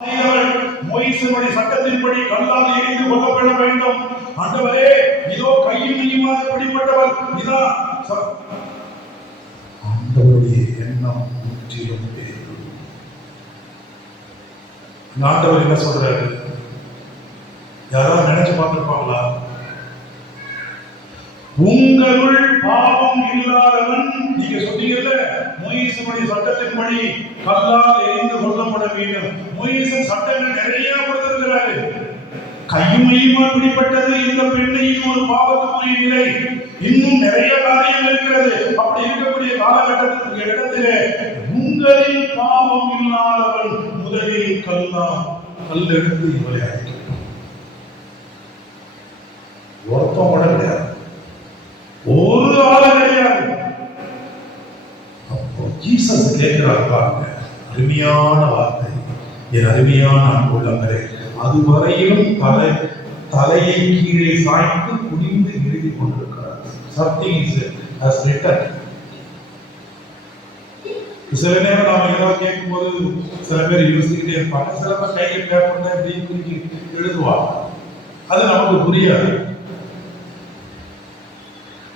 மோசேயுடைய சட்டத்தின்படி கல்லால் எறிந்து கொல்லப்பட வேண்டும். ஆண்டவரே, இதோ கையும் மெய்யுமாக பிடிப்பட்டவர் இதான். ஆண்டவருடைய எண்ணம் முற்றிலும் வேறு. ஆண்டவர் என்ன சொல்றாரு? யாராவது நினைச்சு பார்த்திருப்பாங்களா? உங்களுள் பாவம் இல்லாதவன், நீங்க சொன்னீங்கல்ல மோசேயுடைய சட்டத்தின்படி கல்லால் எறிந்து கொல்லப்பட வேண்டும். மோசேயின் சட்டங்கள் நிறைய கொடுத்திருக்கிறாரு. கையும் மெய்யுமா பிடிப்பட்டது இந்த பெண்ணையும் ஒரு பாவத்துக்குரிய நிலை. இன்னும் நிறைய காரியம் இருக்கிறது. அப்படி இருக்கக்கூடிய காலகட்டத்திற்கு இடத்திலே உங்களில் பாவம் இல்லாதவன் முதலில் கல்லெடுத்து இவளை அழைக்கணும். ஒருத்தம் கூட கிடையாது, ஒரு ஆளு கிடையாது. அப்போ ஜீசஸ் கேட்கிறார் பாருங்க, அருமையான வார்த்தை. என் அருமையான அன்புள்ளவரே, அதுவரையிலும் தலையை கீழே சாய்த்து குனிந்து எழுதி கொண்டிருக்கிறார். Something is written. சில நேரம் நாம ஏதாவது கேட்கும் போது சில பேர் யோசிச்சுக்கிட்டே இருப்பாங்க. சில பேர் கையை பேப்பர்ல எப்படி எழுதுவாங்க, அது நமக்கு புரியாது.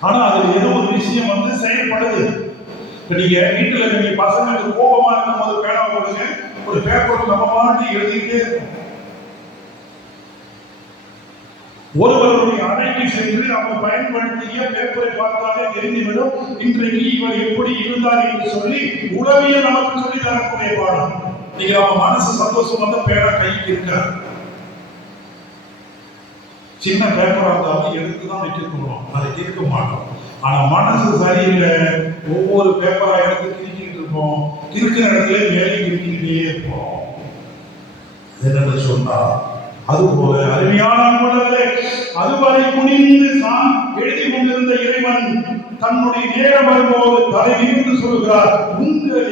ஆனா அதுல ஏதோ ஒரு விஷயம் வந்து செயல்படுது. நீங்க வீட்டுல நீங்க பசங்களுக்கு கோபமா இருக்கும் போது பேனா கொடுங்க, ஒரு பேப்பர் நம்ம மாட்டி எழுதிக்கிட்டே இருக்கும். ஒருவருடைய அறைக்கு சென்று அவர் பயன்படுத்திய பேப்பரை பார்த்தாலே தெரிந்துவிடும் இன்றைக்கு இவர் எப்படி இருந்தார் என்று சொல்லி உளவியல் நமக்கு சொல்லி தரக்கூடிய பாடம். நீங்க நம்ம மனசு சந்தோஷம் வந்த பேனா கைக்கு இருக்காது. சின்ன பேப்பரா இருந்தாலும் எடுத்துதான் வைக்கணும், அதை இருக்க மாட்டோம். ஆனா மனசு சரியில்லை, ஒவ்வொரு பேப்பரா எடுத்து கிரிக்கிட்டு இருப்போம். இருக்கிற இடத்துல மேலே கிரிக்கிட்டே இருப்போம். என்னன்னு சொன்னா அதுபோல அருமையான அதுவரை குனிந்து எழுதி கொண்டிருந்த இறைவன் தன்னுடைய நேரம் வரும்போது தலை நிமிர்ந்து சொல்கிறார், உங்களில்